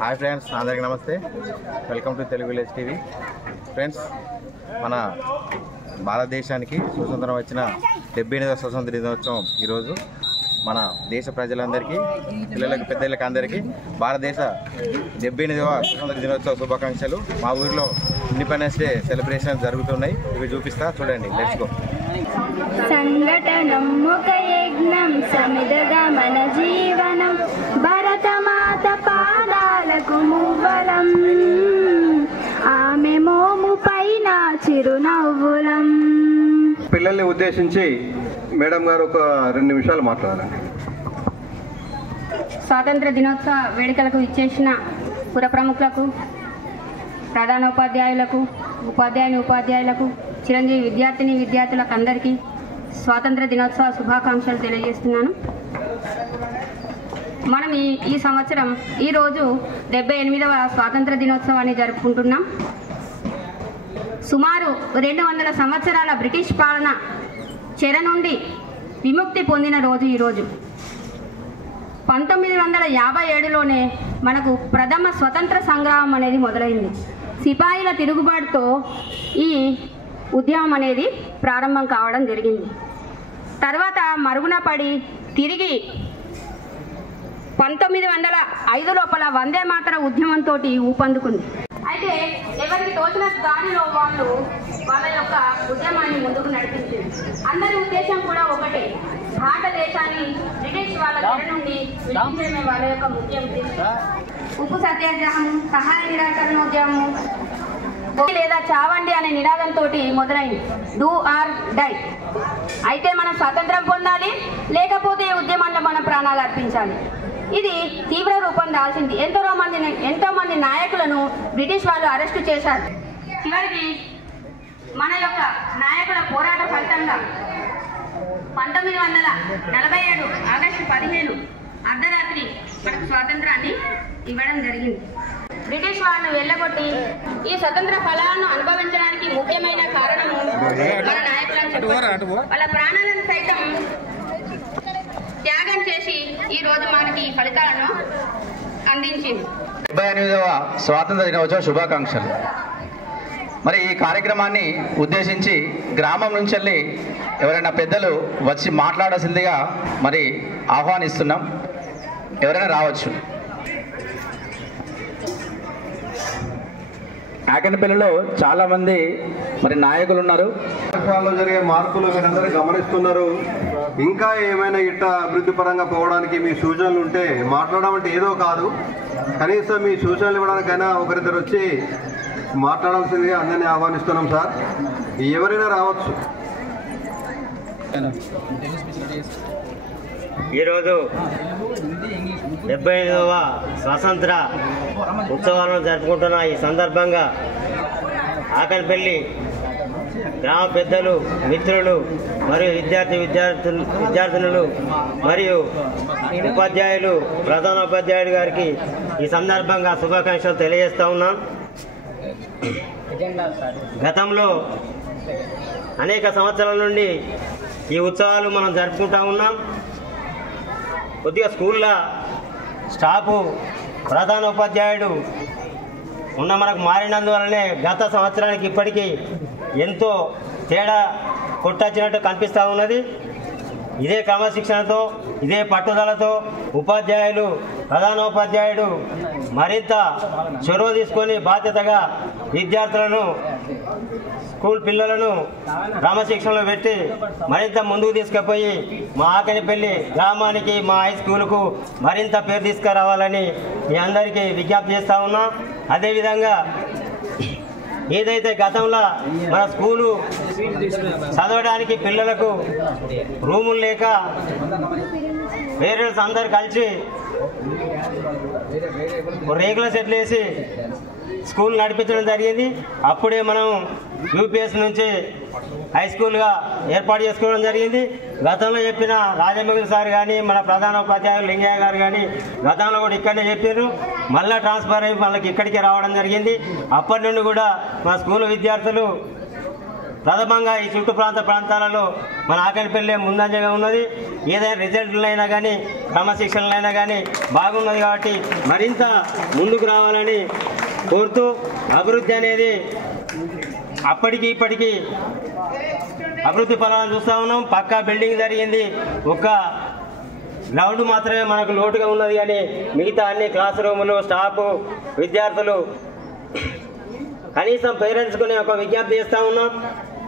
Hi friends, అందరికీ నమస్తే. Welcome to Telugu village TV. Friends, మన భారతదేశానికి స్వతంత్రం వచ్చిన 78వ స్వతంత్ర దినోత్సవం ఈరోజు. మన దేశ ప్రజలందరికీ, పిల్లలకి, పెద్దలకి అందరికీ భారతదేశ 78వ స్వతంత్ర దినోత్సవ శుభాకాంక్షలు. మా ఊరిలో ఇండిపెండెన్స్ డే సెలబ్రేషన్ జరుగుతున్నాయి. ఇవి చూపిస్తా, చూడండి. Let's go. సంఘటనం ముఖ యజ్ఞం సమిదగా మన జీవనం, భరతమాత పాదాలకు మువ్వలం, ఆమె మోము పైన చిరునవ్వులం. పిల్లల్ని ఉద్దేశించి మేడం గారు ఒక 2 నిమిషాలు మాట్లాడాలండి. స్వాతంత్ర దినోత్సవ వేడుకలకు ఇచ్చేసిన పుర ప్రముఖులకు, ప్రధానోపాధ్యాయులకు, ఉపాధ్యాయులకు, చిరంజీవి విద్యార్థులకు అందరికీ స్వాతంత్ర దినోత్సవ శుభాకాంక్షలు తెలియజేస్తున్నాను. మనం ఈ సంవత్సరం ఈరోజు 78వ స్వాతంత్ర దినోత్సవాన్ని జరుపుకుంటున్నాం. సుమారు 200 సంవత్సరాల బ్రిటిష్ పాలన చెర నుండి విముక్తి పొందిన రోజు ఈరోజు. 1957లోనే మనకు ప్రథమ స్వతంత్ర సంగ్రామం అనేది మొదలైంది. సిపాయిల తిరుగుబాటుతో ఈ ఉద్యమం అనేది ప్రారంభం కావడం జరిగింది. తర్వాత మరుగున పడి తిరిగి 1905 లోపల వందే మాతర ఉద్యమంతో ఊపందుకుంది. అయితే ఎవరికి తోచిన దారిలో వాళ్ళ యొక్క ఉద్యమాన్ని ముందుకు నడిపించింది. అందరి ఉద్దేశం కూడా ఒకటే, భారతదేశాన్ని బ్రిటిష్ వాళ్ళ దగ్గర నుండి విడిపించడమే వాళ్ళ యొక్క ముఖ్య ఉద్దేశం. ఉప్పు సత్యాగ్రహం, సహాయ నిరాకరణోద్యమం లేదా చావండి అనే నినాదంతో మొదలైంది. Do or die. అయితే మనం స్వాతంత్రం పొందాలి, లేకపోతే ఈ ఉద్యమంలో మనం ప్రాణాలు అర్పించాలి. ఇది తీవ్ర రూపం దాల్చింది. ఎంతో మంది నాయకులను బ్రిటిష్ వాళ్ళు అరెస్టు చేశారు. చివరికి మన యొక్క నాయకుల పోరాట ఫలితంగా 1947 ఆగస్టు 15 అర్ధరాత్రి మనకు స్వాతంత్రాన్ని ఇవ్వడం జరిగింది. బ్రిటిష్ వాళ్ళు వెళ్ళగొట్టి ఈ స్వతంత్ర ఫలాలను అనుభవించడానికి ముఖ్యమైన కారణము మన నాయకులను చెప్పారు. వాళ్ళ ప్రాణాలను సైతం త్యాగం చేసి ఈ రోజు మనకి ఫలితాలను అందించింది. 78వ స్వాతంత్ర దినోత్సవ శుభాకాంక్షలు. మరి ఈ కార్యక్రమాన్ని ఉద్దేశించి గ్రామం నుంచి వెళ్ళి ఎవరైనా పెద్దలు వచ్చి మాట్లాడాల్సిందిగా మరి ఆహ్వానిస్తున్నాం. ఎవరైనా రావచ్చు. ఆకనపల్లిలో చాలా మంది మరి నాయకులు ఉన్నారు. రాష్ట్రాల్లో జరిగే మార్పులు మీరందరూ గమనిస్తున్నారు. ఇంకా ఏమైనా ఇట్లా అభివృద్ధి పరంగా పోవడానికి మీ సూచనలు ఉంటే మాట్లాడడం అంటే ఏదో కాదు, కనీసం మీ సూచనలు ఇవ్వడానికైనా ఒకరిద్దరు వచ్చి మాట్లాడాల్సిందిగా అందరినీ ఆహ్వానిస్తున్నాం. సార్, ఎవరైనా రావచ్చు. ఈరోజు 75వ స్వాతంత్ర ఉత్సవాలను జరుపుకుంటున్న ఈ సందర్భంగా ఆకనపల్లి గ్రామ పెద్దలు, మిత్రులు మరియు విద్యార్థినులు మరియు ఉపాధ్యాయులు, ప్రధానోపాధ్యాయుడు గారికి ఈ సందర్భంగా శుభాకాంక్షలు తెలియజేస్తూ ఉన్నాం. గతంలో అనేక సంవత్సరాల నుండి ఈ ఉత్సవాలు మనం జరుపుకుంటూ ఉన్నాం. కొద్దిగా స్కూల్లో స్టాఫు, ప్రధానోపాధ్యాయుడు మనకు మారినందువలనే గత సంవత్సరానికి ఇప్పటికీ ఎంతో తేడా కొట్టొచ్చినట్టు కనిపిస్తూ ఉన్నది. ఇదే క్రమశిక్షణతో, ఇదే పట్టుదలతో ఉపాధ్యాయులు, ప్రధానోపాధ్యాయుడు మరింత చొరవ తీసుకొని బాధ్యతగా విద్యార్థులను, స్కూల్ పిల్లలను క్రమశిక్షణలో పెట్టి మరింత ముందుకు తీసుకుపోయి మా ఆకనపల్లి గ్రామానికి, మా హై స్కూలుకు మరింత పేరు తీసుకురావాలని మీ అందరికీ విజ్ఞప్తి చేస్తూ ఉన్నాం. అదేవిధంగా ఏదైతే గతంలో మన స్కూలు చదవడానికి పిల్లలకు రూములు లేక పేరెంట్స్ అందరు కలిసి రేకుల సెట్లు వేసి స్కూల్ నడిపించడం జరిగింది. అప్పుడే మనం యూపీఎస్ నుంచి హై స్కూల్గా ఏర్పాటు చేసుకోవడం జరిగింది. గతంలో చెప్పిన రాజమౌళి సార్ కానీ, మన ప్రధానోపాధ్యాయులు లింగయ్య గారు కానీ గతంలో కూడా ఇక్కడనే చెప్పారు. మళ్ళీ ట్రాన్స్ఫర్ అయ్యి మనకి ఇక్కడికి రావడం జరిగింది. అప్పటి నుండి కూడా మా స్కూల్ విద్యార్థులు ప్రథమంగా ఈ చుట్టు ప్రాంతాలలో మన ఆకలిపల్లి ముందంజగా ఉన్నది. ఏదైనా రిజల్ట్లైనా కానీ క్రమశిక్షణలైనా కానీ బాగున్నది కాబట్టి మరింత ముందుకు రావాలని కోరుతూ అభివృద్ధి అనేది అప్పటికి ఇప్పటికీ అభివృద్ధి ఫలాలు చూస్తూ ఉన్నాం. పక్కా బిల్డింగ్ జరిగింది, ఒక్క గ్రౌండ్ మాత్రమే మనకు లోటుగా ఉన్నది కానీ మిగతా అన్ని క్లాస్ రూములు, స్టాఫ్, విద్యార్థులు కనీసం పేరెంట్స్కు ఒక విజ్ఞప్తి చేస్తూ ఉన్నాం.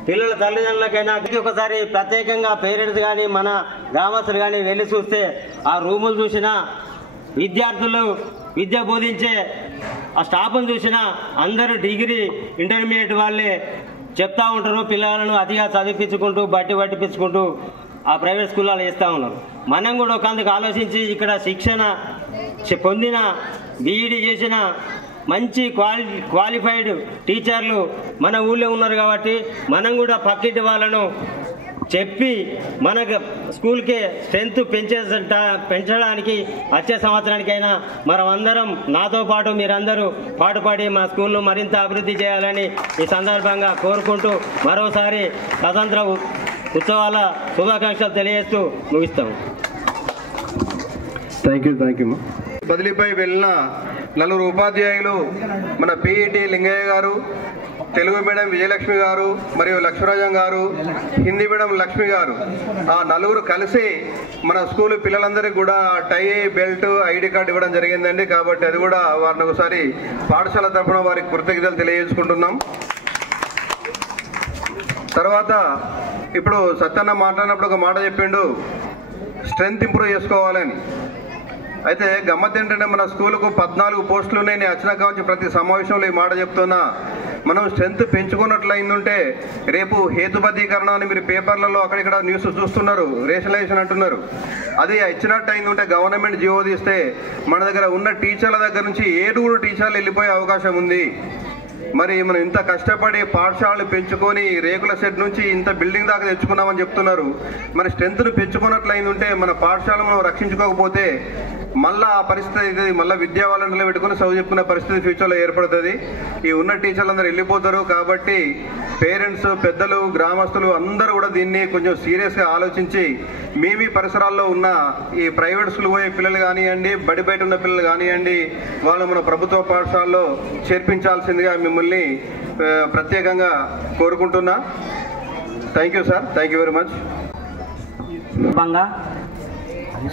పిల్లల తల్లిదండ్రులకైనా ఒకసారి ప్రత్యేకంగా పేరెంట్స్ కానీ మన గ్రామస్తులు కానీ వెళ్ళి చూస్తే ఆ రూములు చూసినా, విద్యార్థులు విద్య బోధించే ఆ స్టాఫ్ను చూసినా అందరూ డిగ్రీ ఇంటర్మీడియట్ వాళ్ళే చెప్తా ఉంటారు. పిల్లలను అతిగా చదివించుకుంటూ బట్టి పట్టిపించుకుంటూ ఆ ప్రైవేట్ స్కూల్లో వేస్తూ ఉన్నారు. మనం కూడా ఒకందుకు ఆలోచించి ఇక్కడ శిక్షణ పొందిన బీఈడీ చేసిన మంచి క్వాలిఫైడ్ టీచర్లు మన ఊళ్ళో ఉన్నారు కాబట్టి మనం కూడా పక్కింటి వాళ్ళను చెప్పి మన స్కూల్కి స్ట్రెంత్ పెంచడానికి వచ్చే సంవత్సరానికైనా మనం అందరం నాతో పాటు మీరందరూ పాటుపడి మా స్కూల్ను మరింత అభివృద్ధి చేయాలని ఈ సందర్భంగా కోరుకుంటూ మరోసారి స్వతంత్ర ఉత్సవాల శుభాకాంక్షలు తెలియజేస్తూ ముగిస్తాము. Thank you. బదిలీపై వెళ్ళిన నలుగురు ఉపాధ్యాయులు మన పిఈటి లింగయ్య గారు, తెలుగు మేడం విజయలక్ష్మి గారు మరియు లక్ష్మీరాజం గారు, హిందీ మేడం లక్ష్మి గారు, ఆ నలుగురు కలిసి మన స్కూల్ పిల్లలందరికీ కూడా టై, బెల్ట్, ఐడి కార్డు ఇవ్వడం జరిగిందండి. కాబట్టి అది కూడా వారిని ఒకసారి పాఠశాల తరఫున వారికి కృతజ్ఞతలు తెలియజేసుకుంటున్నాం. తర్వాత ఇప్పుడు సత్యన్న మాట్లాడినప్పుడు ఒక మాట చెప్పిండు, స్ట్రెంత్ ఇంప్రూవ్ చేసుకోవాలని. అయితే గమ్మత్ ఏంటంటే మన స్కూల్కు 14 పోస్టులు ఉన్నాయి. నేను వచ్చినాక నుంచి ప్రతి సమావేశంలో ఈ మాట చెప్తున్నా, మనం స్ట్రెంత్ పెంచుకున్నట్లయిందంటే రేపు హేతుబద్ధీకరణ అని మీరు పేపర్లలో అక్కడిక్కడ న్యూస్ చూస్తున్నారు, రేషనలైజేషన్ అంటున్నారు. అది ఇచ్చినట్టు అయిందంటే గవర్నమెంట్ జీవో తీస్తే మన దగ్గర ఉన్న టీచర్ల దగ్గర నుంచి 7 టీచర్లు వెళ్ళిపోయే అవకాశం ఉంది. మరి మనం ఇంత కష్టపడి పాఠశాలలు పెంచుకొని రేకుల సెట్ నుంచి ఇంత బిల్డింగ్ దాకా తెచ్చుకున్నామని చెప్తున్నారు. మరి స్ట్రెంత్ను పెంచుకున్నట్లయిందంటే మన పాఠశాల మనం రక్షించుకోకపోతే మళ్ళీ ఆ పరిస్థితి మళ్ళీ విద్యా వాలంటీర్లు పెట్టుకుని చదువు చెప్పుకునే పరిస్థితి ఫ్యూచర్లో ఏర్పడుతుంది. ఈ ఉన్న టీచర్లందరూ వెళ్ళిపోతారు. కాబట్టి పేరెంట్స్, పెద్దలు, గ్రామస్తులు అందరూ కూడా దీన్ని కొంచెం సీరియస్గా ఆలోచించి మీ పరిసరాల్లో ఉన్న ఈ ప్రైవేట్ స్కూల్ పోయే పిల్లలు కానివ్వండి, బడి బయట ఉన్న పిల్లలు కానివ్వండి, వాళ్ళు మన ప్రభుత్వ పాఠశాలలో చేర్పించాల్సిందిగా మిమ్మల్ని ప్రత్యేకంగా కోరుకుంటున్నా. Thank you sir, thank you very much.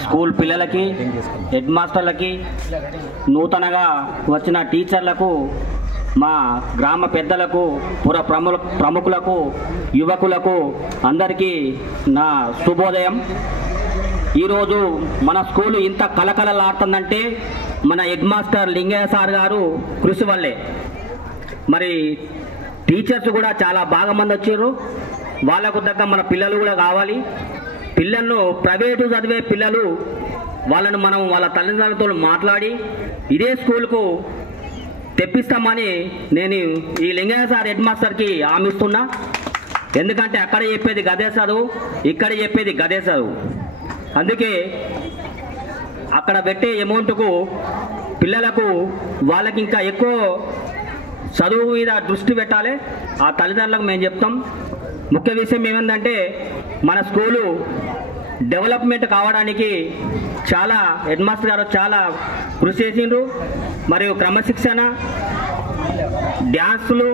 School పిల్లలకి, హెడ్ మాస్టర్లకి, నూతనగా వచ్చిన టీచర్లకు, మా గ్రామ పెద్దలకు, ప్రముఖులకు, యువకులకు అందరికీ నా శుభోదయం. ఈరోజు మన స్కూలు ఇంత కలకలలాడుతుందంటే మన హెడ్ మాస్టర్ లింగయ్య సార్ గారు కృషి వల్లే. మరి టీచర్స్ కూడా చాలా బాగా మంది వచ్చారు. వాళ్ళకు దగ్గర మన పిల్లలు కూడా కావాలి. పిల్లలను ప్రైవేటు చదివే పిల్లలు వాళ్ళను మనం వాళ్ళ తల్లిదండ్రులతో మాట్లాడి ఇదే స్కూల్కు తెప్పిస్తామని నేను ఈ లింగయ్య సార్ హెడ్ మాస్టర్కి హామీ ఇస్తున్నా. ఎందుకంటే అక్కడ చెప్పేది గదే చదువు, ఇక్కడ చెప్పేది గదే చదువు. అందుకే అక్కడ పెట్టే అమౌంట్కు పిల్లలకు వాళ్ళకి ఇంకా ఎక్కువ చదువు మీద దృష్టి పెట్టాలి. ఆ తల్లిదండ్రులకు మేము చెప్తాం. ముఖ్య విషయం ఏమందంటే మన స్కూలు డెవలప్మెంట్ కావడానికి చాలా హెడ్ మాస్టర్ గారు చాలా కృషి చేసిండ్రు. మరియు క్రమశిక్షణ, డ్యాన్సులు,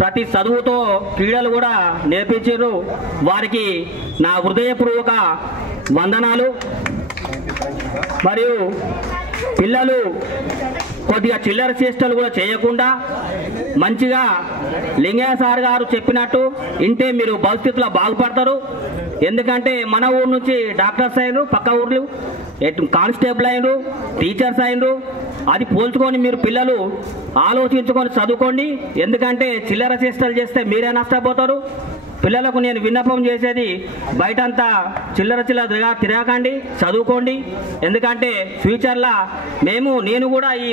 ప్రతి చదువుతో క్రీడలు కూడా నేర్పించారు. వారికి నా హృదయపూర్వక వందనాలు. మరియు పిల్లలు కొద్దిగా చిల్లర చేష్టలు కూడా చేయకుండా మంచిగా లింగయ్య సార్ గారు చెప్పినట్టు ఇంటే మీరు భవిష్యత్తులో బాగుపడతారు. ఎందుకంటే మన ఊరు నుంచి డాక్టర్స్ అయినరు, పక్క ఊర్లు కానిస్టేబుల్ అయినరు, టీచర్స్ అయినరు. అది పోల్చుకొని మీరు పిల్లలు ఆలోచించుకొని చదువుకోండి. ఎందుకంటే చిల్లర చేష్టలు చేస్తే మీరే నష్టపోతారు. పిల్లలకు నేను విన్నపం చేసేది బయటంతా చిల్లర తిరగకండి, చదువుకోండి. ఎందుకంటే ఫ్యూచర్లో నేను కూడా ఈ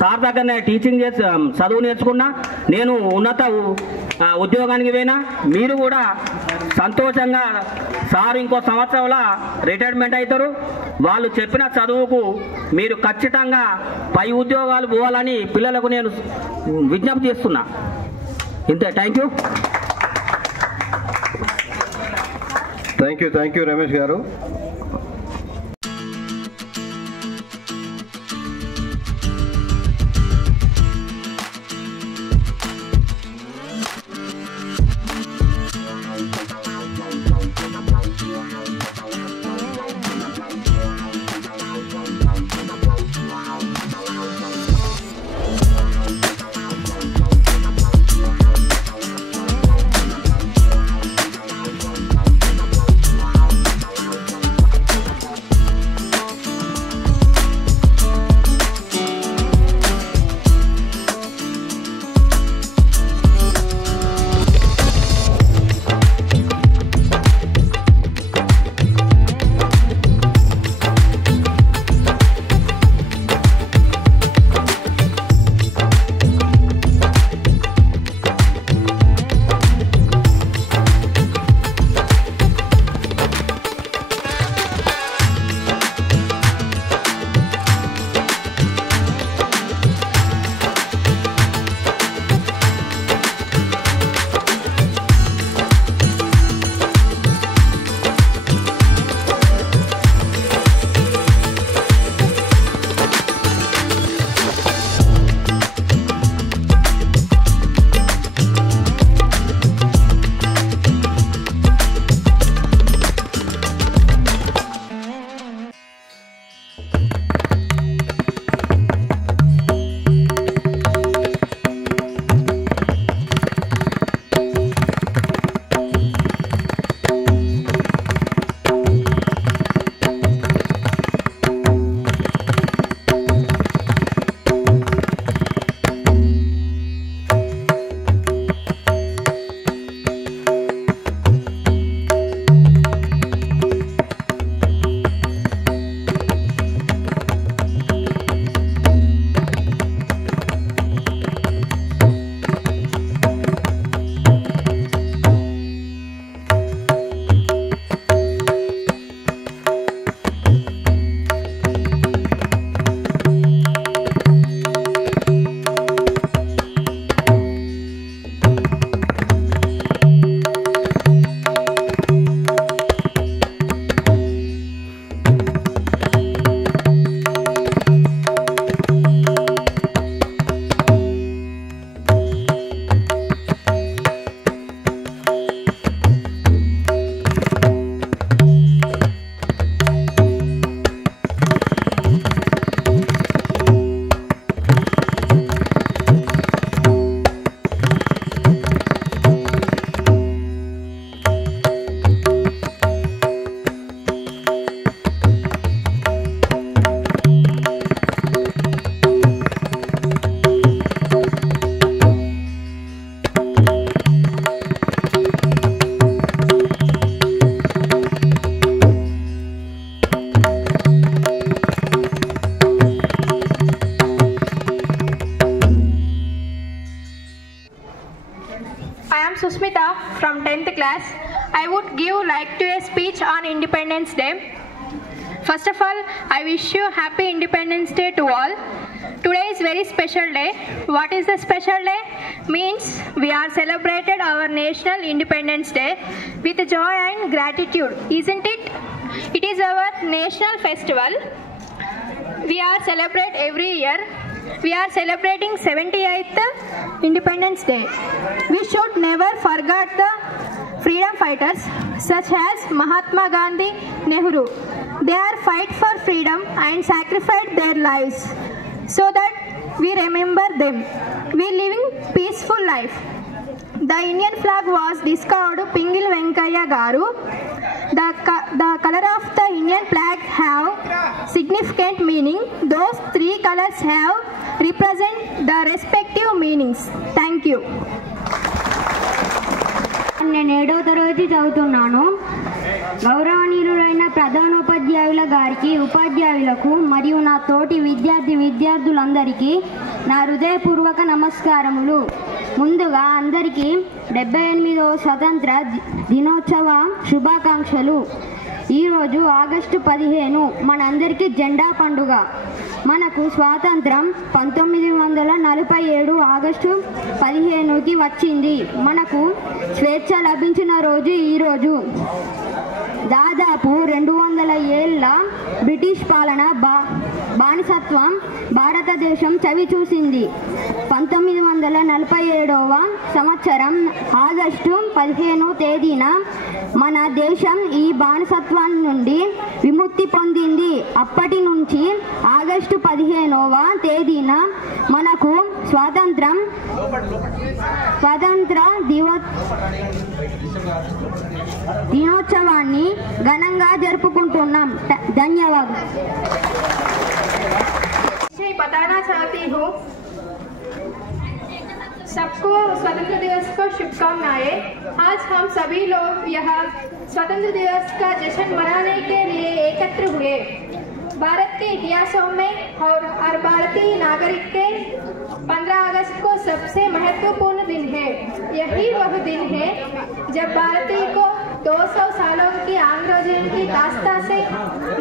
సార్ దగ్గరనే టీచింగ్ చేసి చదువు నేర్చుకున్నా. నేను ఉన్నత ఉద్యోగానికి పోయినా. మీరు కూడా సంతోషంగా సార్ ఇంకో సంవత్సరంలో రిటైర్మెంట్ అవుతారు. వాళ్ళు చెప్పిన చదువుకు మీరు ఖచ్చితంగా పై ఉద్యోగాలు పోవాలని పిల్లలకు నేను విజ్ఞప్తి చేస్తున్నా. ఇంతే. Thank you. Thank you Ramesh గారు. Susmita from 10th class. I would give like to a speech on Independence Day. First of all, I wish you happy Independence Day to all. Today is very special day. What is the special day? Means we are celebrated our National Independence Day with joy and gratitude, isn't it? It is our national festival. We are celebrate every year. We are celebrating 78th Independence Day. We should never forget the freedom fighters such as Mahatma Gandhi, Nehru. They are fight for freedom and sacrificed their lives so that we remember them. We living peaceful life. The Indian flag was discovered Pingil Venkaya Garu. The color of the Indian flag have significant meaning. Those three colors have represent the respective meanings. Thank you. నేను 7వ తరగతి చదువుతున్నాను. గౌరవనీయులైన ప్రధానోపాధ్యాయుల గారికి, ఉపాధ్యాయులకు మరియు నా తోటి విద్యార్థులందరికీ నా హృదయపూర్వక నమస్కారములు. ముందుగా అందరికీ 78వ స్వతంత్ర దినోత్సవ శుభాకాంక్షలు. ఈరోజు ఆగస్టు 15 మనందరికీ జెండా పండుగ. మనకు స్వాతంత్రం 1947 ఆగస్టు 15కి వచ్చింది. మనకు స్వేచ్ఛ లభించిన రోజు ఈరోజు. దాదాపు 200 ఏళ్ల బ్రిటిష్ పాలన బానిసత్వం భారతదేశం చవి చూసింది. 1947వ సంవత్సరం ఆగస్టు 15వ తేదీన మన దేశం ఈ బానిసత్వం నుండి విముక్తి పొందింది. అప్పటి నుంచి ఆగస్టు 15వ తేదీన మనకు స్వాతంత్ర దినోత్సవాన్ని ఘనంగా జరుపుకుంటున్నాం. ధన్యవాదాలు. बताना चाहती हूँ सबको स्वतंत्र दिवस को शुभकामनाएं। आज हम सभी लोग यह स्वतंत्र दिवस का जश्न मनाने के लिए एकत्र हुए। भारत के इतिहासों में और हर भारतीय नागरिक के 15 अगस्त को सबसे महत्वपूर्ण दिन है। यही वह दिन है जब भारतीय को 200 सालों की अंग्रेजों की दास्ता से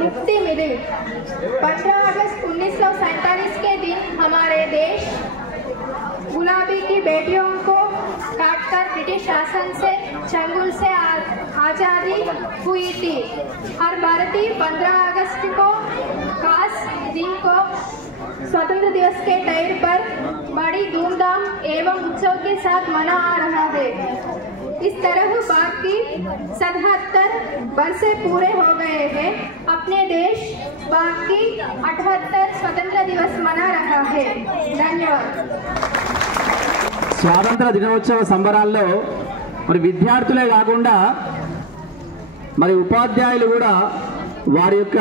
मुक्ति मिली। 15 अगस्त 1947 के दिन हमारे देश गुलाबी की बेटियों को काटकर ब्रिटिश शासन से चंगुल से आज़ादी हुई थी। हर भारतीय 15 अगस्त को खास दिन को स्वतंत्र दिवस के तौर पर बड़ी धूमधाम एवं उत्सव के साथ मना आ रहा है। इस तरह बाकी 77 वर्ष पूरे हो गए हैं। अपने देश बाकी 78 स्वतंत्र दिवस मना रहा है। धन्यवाद. స్వాతంత్ర దినోత్సవ సంబరాల్లో మరి విద్యార్థులే కాకుండా మరి ఉపాధ్యాయులు కూడా వారి యొక్క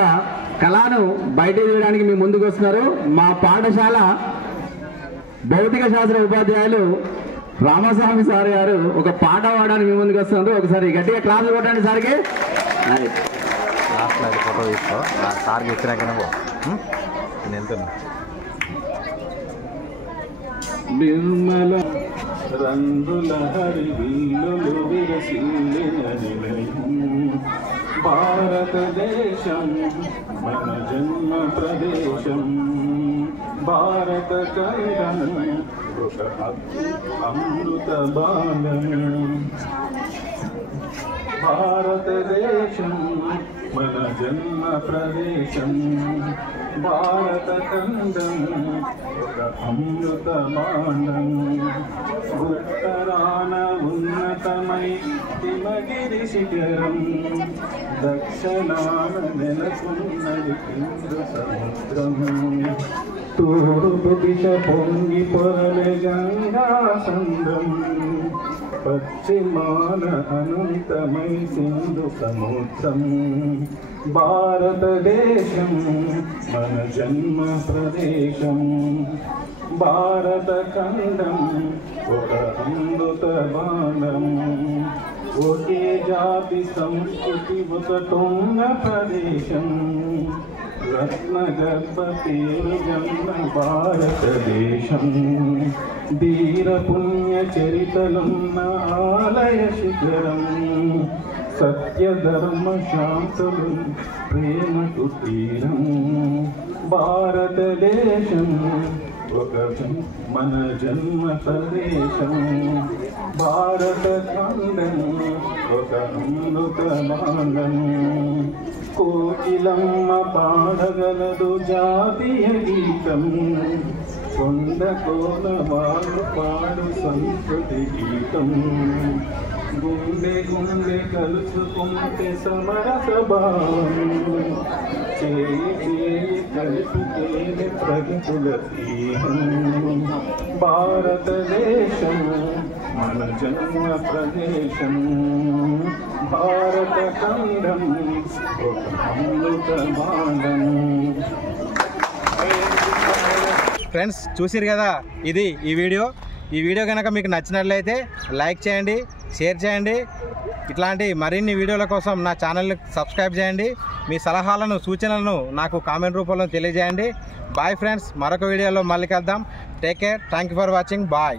కళను బయట తీయడానికి మీ ముందుకు వస్తున్నారు. మా పాఠశాల భౌతిక శాస్త్ర ఉపాధ్యాయులు రామస్వామి సార్ గారు ఒక పాట పాడడానికి మీ ముందుకు వస్తున్నారు. ఒకసారి గట్టిగా క్లాసులు కొట్టండి సార్కి. ఫోటో తీసుకో సార్కి ఇచ్చినాకనే నేను వెళ్తున్నా. నిర్మల రంగుల హరివిల్లులు విరసిల్లిన నిలయం భారతదేశం మన జన్మ ప్రదేశం. భారత ఖండం ఒక అమృత బాలం. భారతదేశం మన జన్మ ప్రదేశం. భారత ఖండం ఒక అమృత బాణం. ఉత్తరాన ఉన్నతమై హిమగిరి శిఖరం, దక్షిణాన నెలకొన్నది హిందూ సముద్రం. తూర్పు దిశ పొంగి పొరలే గంగా సంద్రం, పశ్చిమాన అనంతమై సింధు సముద్రం. భారతదేశం మన జన్మ ప్రదేశం. భారత ఖండం ఒక అమృత బాణం. ఒకే జాతి సంస్కృతి ఒకటున్న ప్రదేశం. రత్న గర్భ పేరు జన్మ భారతదేశం. ధీర పుణ్య చరితలున్న ఆలయ శిఖరం. సత్య ధర్మ శాంతులు ప్రేమ కుటీరం. భారతదేశం ఒక మన జన్మ ప్రదేశం. భారత ఖండం ఒక అమృత బాణం. కోకిలమ్మ పాడగలదు జాతీయ గీతం. కొండ కోన వాళ్ళు పాడు సంస్కృతి గీతం. గుండె గుండె కలుసుకుంటే సమరస భావం. చేయి చేయి కలిపితేనే ప్రగతుల తీరం. భారతదేశం మన జన్మ ప్రదేశం. భారత ఖండం ఒక అమృత బాణం. ఫ్రెండ్స్ చూసిరు కదా, ఇది ఈ వీడియో కనుక మీకు నచ్చినట్లయితే లైక్ చేయండి, షేర్ చేయండి. ఇట్లాంటి మరిన్ని వీడియోల కోసం నా ఛానల్ని సబ్స్క్రైబ్ చేయండి. మీ సలహాలను సూచనలను నాకు కామెంట్ రూపంలో తెలియజేయండి. బాయ్ ఫ్రెండ్స్, మరొక వీడియోలో మళ్ళీ కలుద్దాం. Take care. Thank you for watching. Bye.